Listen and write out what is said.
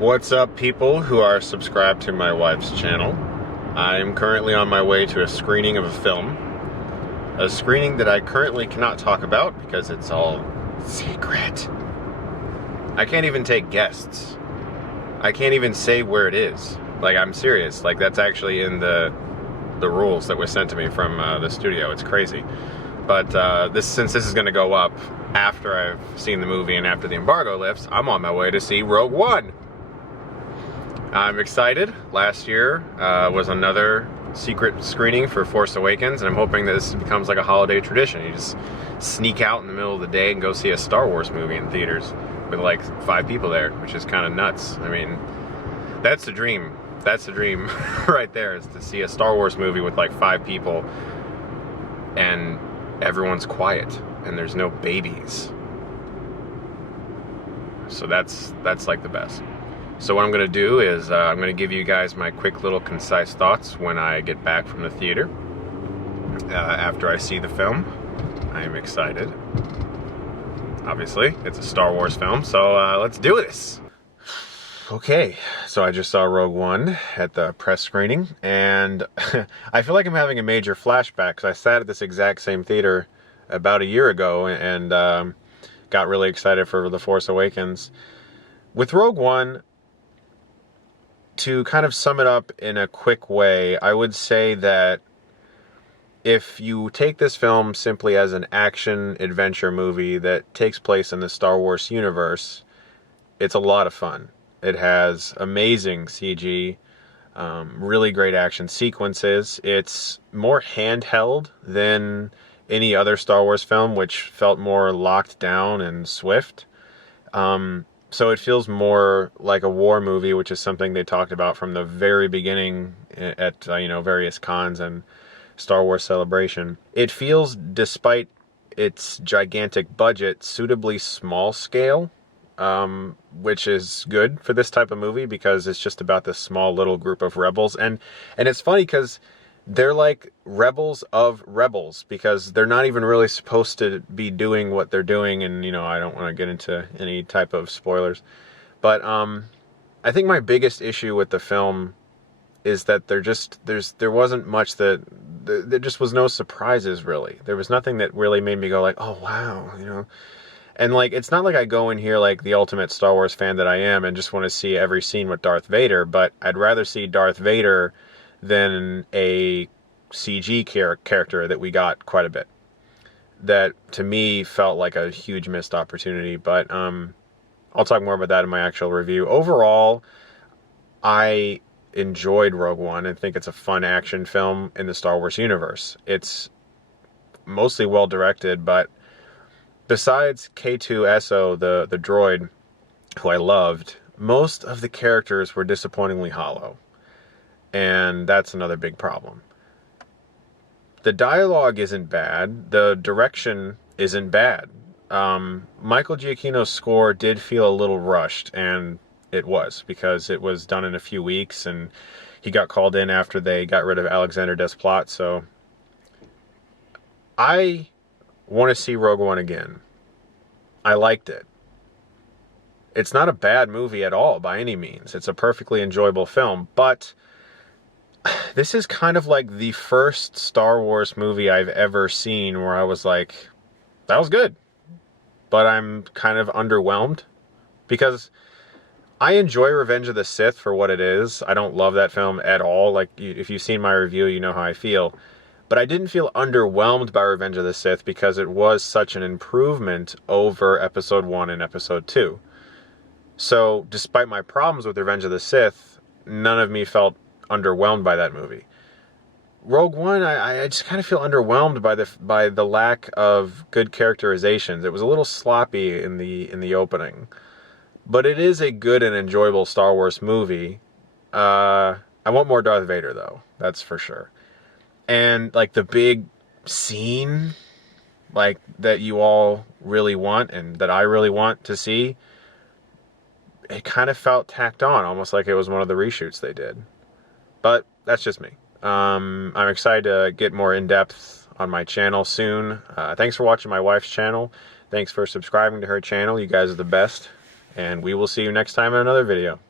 What's up, people who are subscribed to my wife's channel? I am currently on my way to a screening of a film. A screening that I currently cannot talk about because it's all secret. I can't even take guests. I can't even say where it is. Like, I'm serious. Like, that's actually in the rules that were sent to me from the studio. It's crazy. But since this is going to go up after I've seen the movie and after the embargo lifts, I'm on my way to see Rogue One. I'm excited. Last year was another secret screening for Force Awakens, and I'm hoping that this becomes like a holiday tradition. You just sneak out in the middle of the day and go see a Star Wars movie in theaters with like 5 people there, which is kind of nuts. I mean, that's the dream. That's the dream right there, is to see a Star Wars movie with like 5 people and everyone's quiet and there's no babies. So that's like the best. So what I'm going to do is I'm going to give you guys my quick little concise thoughts when I get back from the theater. After I see the film, I am excited. Obviously, it's a Star Wars film, so let's do this. Okay, so I just saw Rogue One at the press screening, and I feel like I'm having a major flashback because I sat at this exact same theater about a year ago and got really excited for The Force Awakens. With Rogue One, to kind of sum it up in a quick way, I would say that if you take this film simply as an action-adventure movie that takes place in the Star Wars universe, it's a lot of fun. It has amazing CG, really great action sequences. It's more handheld than any other Star Wars film, which felt more locked down and swift. So it feels more like a war movie, which is something they talked about from the very beginning at various cons and Star Wars Celebration. It feels, despite its gigantic budget, suitably small scale, which is good for this type of movie because it's just about this small little group of rebels. And it's funny because they're like rebels of rebels, because they're not even really supposed to be doing what they're doing. And, I don't want to get into any type of spoilers. But I think my biggest issue with the film is that there wasn't much there just was no surprises, really. There was nothing that really made me go like, oh, wow, And, like, it's not like I go in here like the ultimate Star Wars fan that I am and just want to see every scene with Darth Vader, but I'd rather see Darth Vader than a CG character that we got quite a bit. That, to me, felt like a huge missed opportunity, but I'll talk more about that in my actual review. Overall, I enjoyed Rogue One and think it's a fun action film in the Star Wars universe. It's mostly well-directed, but besides K2SO, the droid, who I loved, most of the characters were disappointingly hollow. And that's another big problem. The dialogue isn't bad. The direction isn't bad. Michael Giacchino's score did feel a little rushed, and it was, because it was done in a few weeks, and he got called in after they got rid of Alexander Desplat, so I want to see Rogue One again. I liked it. It's not a bad movie at all, by any means. It's a perfectly enjoyable film, but this is kind of like the first Star Wars movie I've ever seen where I was like, that was good. But I'm kind of underwhelmed, because I enjoy Revenge of the Sith for what it is. I don't love that film at all. Like, if you've seen my review, you know how I feel. But I didn't feel underwhelmed by Revenge of the Sith because it was such an improvement over Episode 1 and Episode 2. So, despite my problems with Revenge of the Sith, none of me felt underwhelmed by that movie. Rogue One, I just kind of feel underwhelmed by the lack of good characterizations. It was a little sloppy in the opening, but it is a good and enjoyable Star Wars movie. I want more Darth Vader, though. That's for sure. And like the big scene, like that you all really want and that I really want to see, it kind of felt tacked on, almost like it was one of the reshoots they did. But that's just me. I'm excited to get more in-depth on my channel soon. Thanks for watching my wife's channel. Thanks for subscribing to her channel. You guys are the best. And we will see you next time in another video.